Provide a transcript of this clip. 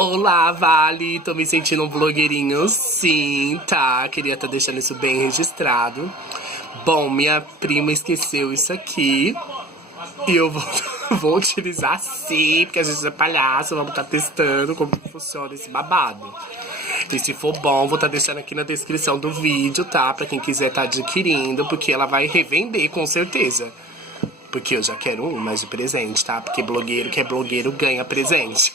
Olá, Vale! Tô me sentindo um blogueirinho, sim, tá? Queria estar deixando isso bem registrado. Bom, minha prima esqueceu isso aqui e eu vou, vou utilizar sim, porque a gente é palhaço, vamos estar testando como que funciona esse babado. E se for bom, vou estar deixando aqui na descrição do vídeo, tá? Pra quem quiser estar adquirindo, porque ela vai revender com certeza. Porque eu já quero um mais de presente, tá? Porque blogueiro que é blogueiro ganha presente.